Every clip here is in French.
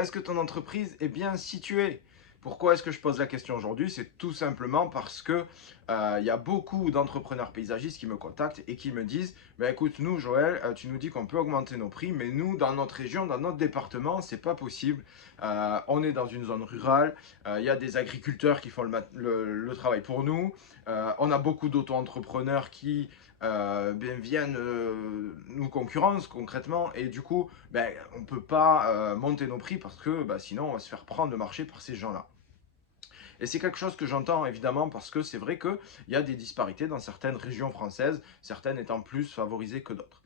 est-ce que ton entreprise est bien située? Pourquoi est-ce que je pose la question aujourd'hui? C'est tout simplement parce que il y a beaucoup d'entrepreneurs paysagistes qui me contactent et qui me disent, bah, écoute, nous, Joël, tu nous dis qu'on peut augmenter nos prix, mais nous, dans notre région, dans notre département, c'est pas possible. On est dans une zone rurale, il y a des agriculteurs qui font le travail pour nous, on a beaucoup d'auto-entrepreneurs qui viennent nous concurrencent concrètement et du coup ben, on ne peut pas monter nos prix parce que sinon on va se faire prendre le marché par ces gens-là. Et c'est quelque chose que j'entends évidemment parce que c'est vrai qu'il y a des disparités dans certaines régions françaises, certaines étant plus favorisées que d'autres.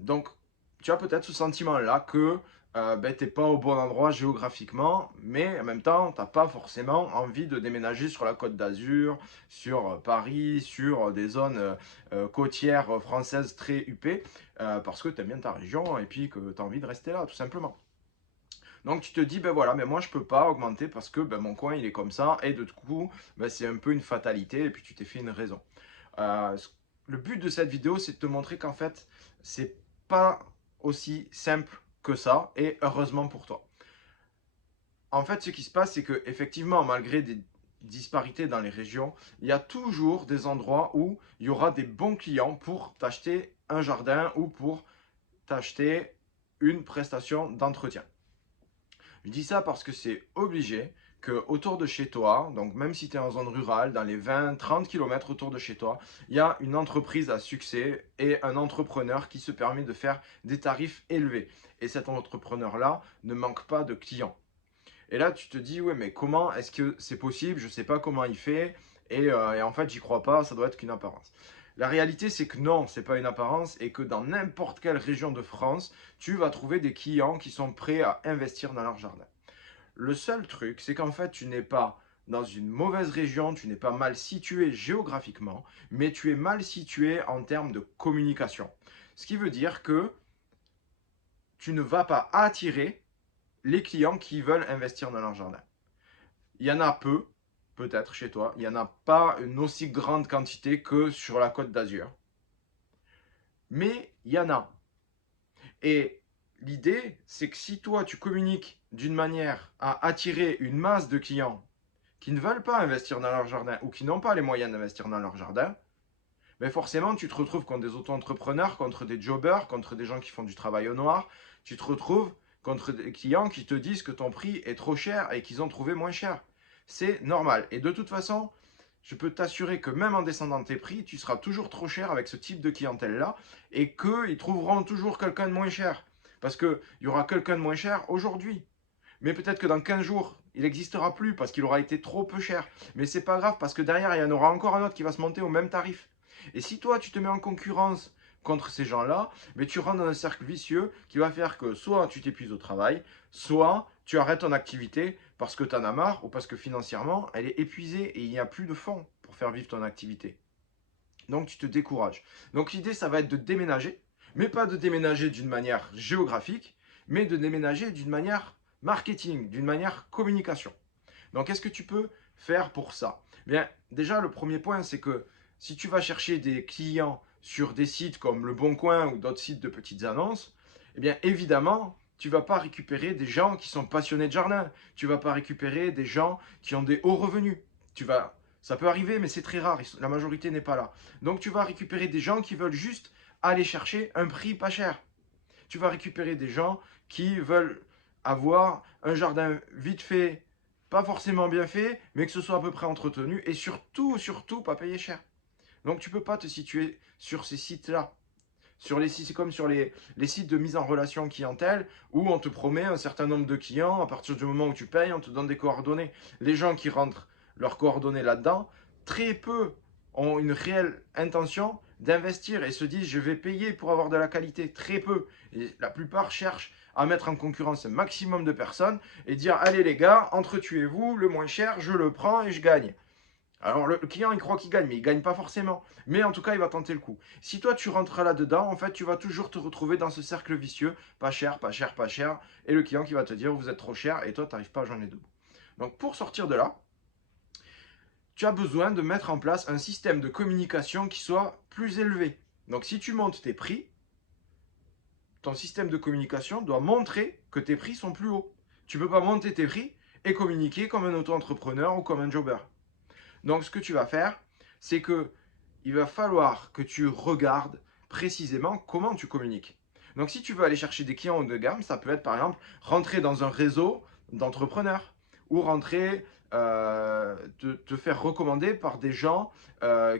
Donc tu as peut-être ce sentiment-là que ben, tu n'es pas au bon endroit géographiquement, mais en même temps, tu n'as pas forcément envie de déménager sur la Côte d'Azur, sur Paris, sur des zones côtières françaises très huppées, parce que tu aimes bien ta région et puis que tu as envie de rester là, tout simplement. Donc tu te dis, ben voilà, mais moi je peux pas augmenter parce que ben, mon coin il est comme ça, et de coup, ben, c'est un peu une fatalité, et puis tu t'es fait une raison. Euh, le but de cette vidéo, c'est de te montrer qu'en fait, c'est pas aussi simple que ça, et heureusement pour toi. En fait, ce qui se passe, c'est que effectivement, malgré des disparités dans les régions, il y a toujours des endroits où il y aura des bons clients pour t'acheter un jardin ou pour t'acheter une prestation d'entretien. Je dis ça parce que c'est obligé que autour de chez toi, donc même si tu es en zone rurale, dans les 20-30 km autour de chez toi, il y a une entreprise à succès et un entrepreneur qui se permet de faire des tarifs élevés. Et cet entrepreneur-là ne manque pas de clients. Et là, tu te dis, ouais, mais comment est-ce que c'est possible? Je ne sais pas comment il fait. Et en fait, j'y crois pas, ça doit être qu'une apparence. La réalité, c'est que non, c'est pas une apparence et que dans n'importe quelle région de France, tu vas trouver des clients qui sont prêts à investir dans leur jardin. Le seul truc, c'est qu'en fait, tu n'es pas dans une mauvaise région, tu n'es pas mal situé géographiquement, mais tu es mal situé en termes de communication. Ce qui veut dire que tu ne vas pas attirer les clients qui veulent investir dans leur jardin. Il y en a peu, peut-être chez toi, il n'y en a pas une aussi grande quantité que sur la Côte d'Azur. Mais il y en a. Et l'idée, c'est que si toi, tu communiques d'une manière à attirer une masse de clients qui ne veulent pas investir dans leur jardin ou qui n'ont pas les moyens d'investir dans leur jardin, ben forcément, tu te retrouves contre des auto-entrepreneurs, contre des jobbers, contre des gens qui font du travail au noir. Tu te retrouves contre des clients qui te disent que ton prix est trop cher et qu'ils ont trouvé moins cher. C'est normal. Et de toute façon, je peux t'assurer que même en descendant tes prix, tu seras toujours trop cher avec ce type de clientèle-là et qu'ils trouveront toujours quelqu'un de moins cher. Parce qu'il y aura quelqu'un de moins cher aujourd'hui. Mais peut-être que dans 15 jours, il n'existera plus parce qu'il aura été trop peu cher. Mais c'est pas grave parce que derrière, il y en aura encore un autre qui va se monter au même tarif. Et si toi, tu te mets en concurrence contre ces gens-là, mais tu rentres dans un cercle vicieux qui va faire que soit tu t'épuises au travail, soit tu arrêtes ton activité parce que tu en as marre ou parce que financièrement, elle est épuisée et il n'y a plus de fonds pour faire vivre ton activité. Donc tu te décourages. Donc l'idée, ça va être de déménager, mais pas de déménager d'une manière géographique, mais de déménager d'une manière marketing, d'une manière communication. Donc qu'est-ce que tu peux faire pour ça? Bien, déjà, le premier point, c'est que si tu vas chercher des clients sur des sites comme Le Bon Coin ou d'autres sites de petites annonces, eh bien évidemment, tu ne vas pas récupérer des gens qui sont passionnés de jardin. Tu ne vas pas récupérer des gens qui ont des hauts revenus. Tu vas, ça peut arriver, mais c'est très rare. La majorité n'est pas là. Donc tu vas récupérer des gens qui veulent juste aller chercher un prix pas cher. Tu vas récupérer des gens qui veulent avoir un jardin vite fait, pas forcément bien fait, mais que ce soit à peu près entretenu et surtout, surtout pas payer cher. Donc tu ne peux pas te situer sur ces sites-là. Sur les sites, c'est comme sur les sites de mise en relation clientèle où on te promet un certain nombre de clients. À partir du moment où tu payes, on te donne des coordonnées. Les gens qui rentrent leurs coordonnées là-dedans, très peu ont une réelle intention d'investir et se disent je vais payer pour avoir de la qualité. Très peu. Et la plupart cherchent à mettre en concurrence un maximum de personnes et dire allez les gars, entretuez-vous, le moins cher, je le prends et je gagne. Alors le client il croit qu'il gagne, mais il gagne pas forcément. Mais en tout cas, il va tenter le coup. Si toi tu rentres là-dedans, en fait, tu vas toujours te retrouver dans ce cercle vicieux, pas cher, pas cher, pas cher, et le client qui va te dire vous êtes trop cher, et toi tu n'arrives pas à joindre les deux bouts. Donc pour sortir de là, tu as besoin de mettre en place un système de communication qui soit plus élevé. Donc si tu montes tes prix, ton système de communication doit montrer que tes prix sont plus hauts. Tu ne peux pas monter tes prix et communiquer comme un auto-entrepreneur ou comme un jobber. Donc, ce que tu vas faire, c'est que il va falloir que tu regardes précisément comment tu communiques. Donc, si tu veux aller chercher des clients haut de gamme, ça peut être par exemple rentrer dans un réseau d'entrepreneurs ou rentrer, te faire recommander par des gens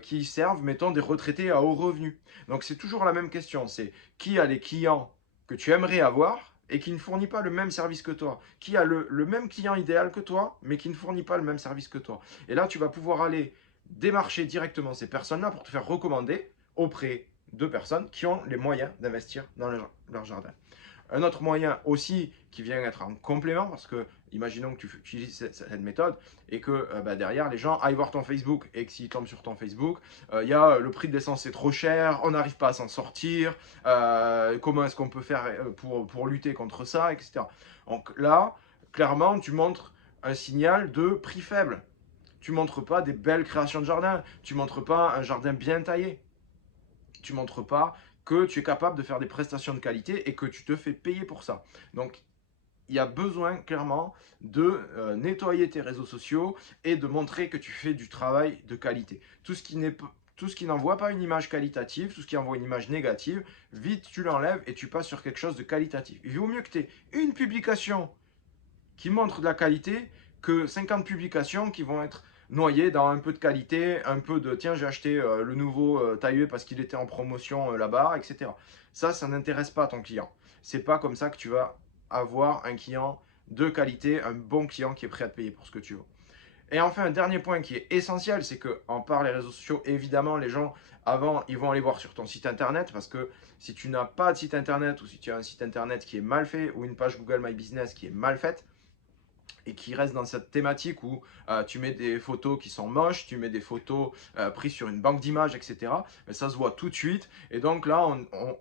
qui servent, mettons, des retraités à haut revenu. Donc, c'est toujours la même question, c'est qui a les clients que tu aimerais avoir et qui ne fournit pas le même service que toi. Qui a le même client idéal que toi, mais qui ne fournit pas le même service que toi. Et là, tu vas pouvoir aller démarcher directement ces personnes-là pour te faire recommander auprès de personnes qui ont les moyens d'investir dans leur jardin. Un autre moyen aussi qui vient être en complément, parce que imaginons que tu utilises cette méthode et que derrière les gens aillent voir ton Facebook et que s'ils tombent sur ton Facebook, il y a le prix de l'essence c'est trop cher, on n'arrive pas à s'en sortir, comment est-ce qu'on peut faire pour lutter contre ça, etc. Donc là, clairement, tu montres un signal de prix faible. Tu montres pas des belles créations de jardin, tu montres pas un jardin bien taillé, tu montres pas que tu es capable de faire des prestations de qualité et que tu te fais payer pour ça. Donc, il y a besoin clairement de nettoyer tes réseaux sociaux et de montrer que tu fais du travail de qualité. Tout ce qui n'envoie pas une image qualitative, tout ce qui envoie une image négative, vite tu l'enlèves et tu passes sur quelque chose de qualitatif. Il vaut mieux que tu aies une publication qui montre de la qualité que 50 publications qui vont être noyées dans un peu de qualité, un peu de tiens, j'ai acheté le nouveau tailleur parce qu'il était en promotion là-bas, etc. Ça n'intéresse pas ton client. C'est pas comme ça que tu vas avoir un client de qualité, un bon client qui est prêt à te payer pour ce que tu veux. Et enfin, un dernier point qui est essentiel, c'est que en part les réseaux sociaux, évidemment, les gens, avant, ils vont aller voir sur ton site internet parce que si tu n'as pas de site internet ou si tu as un site internet qui est mal fait ou une page Google My Business qui est mal faite, et qui reste dans cette thématique où tu mets des photos qui sont moches, tu mets des photos prises sur une banque d'images, etc. Mais ça se voit tout de suite. Et donc là,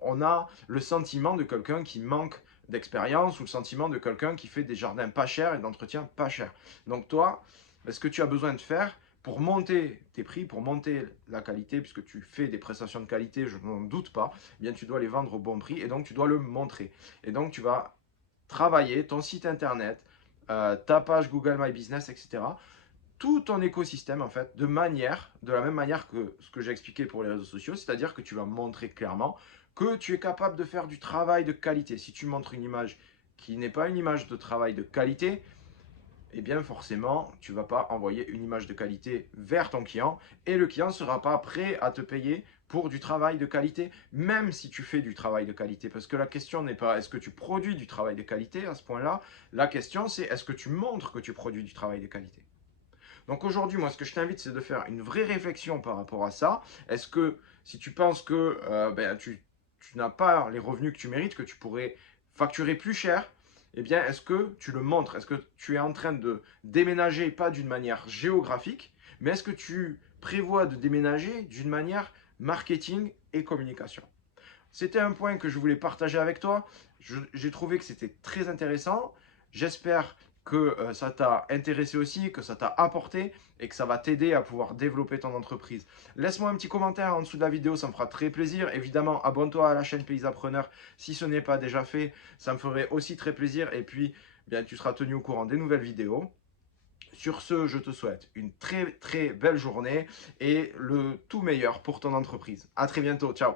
on a le sentiment de quelqu'un qui manque d'expérience ou le sentiment de quelqu'un qui fait des jardins pas chers et d'entretien pas cher. Donc toi, ce que tu as besoin de faire pour monter tes prix, pour monter la qualité, puisque tu fais des prestations de qualité, je n'en doute pas, eh bien tu dois les vendre au bon prix et donc tu dois le montrer. Et donc tu vas travailler ton site internet, ta page Google My Business, etc. Tout ton écosystème, en fait, de la même manière que ce que j'ai expliqué pour les réseaux sociaux, c'est-à-dire que tu vas montrer clairement que tu es capable de faire du travail de qualité. Si tu montres une image qui n'est pas une image de travail de qualité, eh bien forcément, tu ne vas pas envoyer une image de qualité vers ton client et le client ne sera pas prêt à te payer pour du travail de qualité, même si tu fais du travail de qualité. Parce que la question n'est pas est-ce que tu produis du travail de qualité à ce point-là, la question c'est est-ce que tu montres que tu produis du travail de qualité. Donc aujourd'hui, moi, ce que je t'invite, c'est de faire une vraie réflexion par rapport à ça. Est-ce que si tu penses que tu n'as pas les revenus que tu mérites, que tu pourrais facturer plus cher, eh bien, est-ce que tu le montres? Est-ce que tu es en train de déménager, pas d'une manière géographique, mais est-ce que tu prévois de déménager d'une manière marketing et communication? C'était un point que je voulais partager avec toi. J'ai trouvé que c'était très intéressant. J'espère que ça t'a intéressé aussi, que ça t'a apporté et que ça va t'aider à pouvoir développer ton entreprise. Laisse-moi un petit commentaire en dessous de la vidéo, ça me fera très plaisir. Évidemment, abonne-toi à la chaîne Paysapreneur si ce n'est pas déjà fait, ça me ferait aussi très plaisir. Et puis, bien, tu seras tenu au courant des nouvelles vidéos. Sur ce, je te souhaite une très très belle journée et le tout meilleur pour ton entreprise. À très bientôt, ciao.